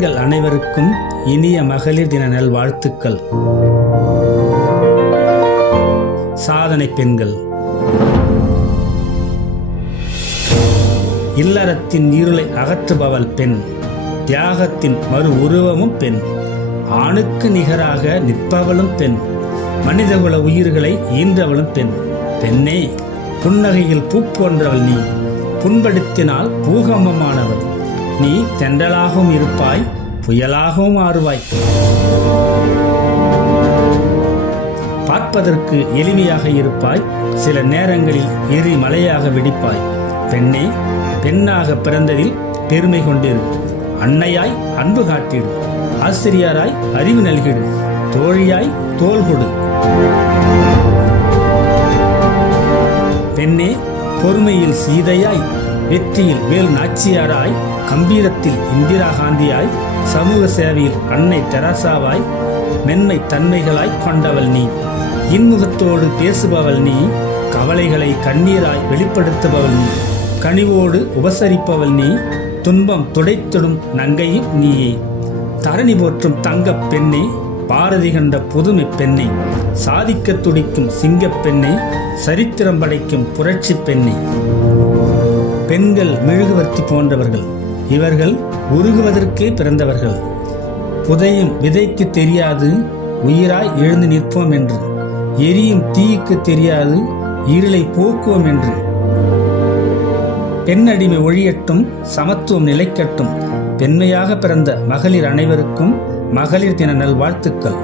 பெண்கள் அனைவருக்கும் இனிய மகளிர் தின நல்வாழ்த்துக்கள். சாதனை பெண்கள். இல்லறத்தின் இருளை அகற்றுபவள் பெண். தியாகத்தின் மறு உருவமும் பெண். ஆணுக்கு நிகராக நிற்பவளும் பெண். மனிதகுல உயிர்களை ஈன்றவளும் பெண். பெண்ணே, புன்னகையில் பூ போன்றவள் நீ. புண்படுத்தினால் பூகம்பமானவள் நீ. தென்றலாகவும் இருப்பாய், புயலாகவும் ஆறுவாய். பார்ப்பதற்கு எளிமையாக இருப்பாய், சில நேரங்களில் எரி மலையாக வெடிப்பாய். பெண்ணே, பெண்ணாக பிறந்ததில் பெருமை கொண்டிரு. அன்னையாய் அன்பு காட்டிடு. ஆசிரியராய் அறிவு நல்கிடு. தோழியாய் தோள் கொடு. பெண்ணே, பொறுமையில் சீதையாய், வெற்றியில் வேல் நாச்சியாராய், கம்பீரத்தில் இந்திரா காந்தியாய், சமூக சேவையில் அன்னை தெரசாவாய், மென்மை தன்மைகளாய் கொண்டவள் நீ. இன்முகத்தோடு பேசுபவள் நீ. கவலைகளை கண்ணீராய் வெளிப்படுத்துபவள் நீ. கனிவோடு உபசரிப்பவள் நீ. துன்பம் துடைத்திடும் நங்கையும் நீயே. தரணி போற்றும் தங்கப் பெண்ணே, பாரதி கண்ட புதுமை பெண்ணே, சாதிக்க துடிக்கும் சிங்கப் பெண்ணே, சரித்திரம் படைக்கும் புரட்சி பெண்ணே. பெண்கள் மெழுகுவர்த்தி போன்றவர்கள். இவர்கள் உருகுவதற்கே பிறந்தவர்கள். புதையும் விதைக்கு தெரியாது உயிராய் எழுந்து நிற்போம் என்று. எரியும் தீக்கு தெரியாது இருளை போக்குவோம் என்று. பெண்ணடிமை ஒழியட்டும், சமத்துவம் நிலைக்கட்டும். பெண்மையாக பிறந்த மகளிர் அனைவருக்கும் மகளிர் தின நல்வாழ்த்துக்கள்.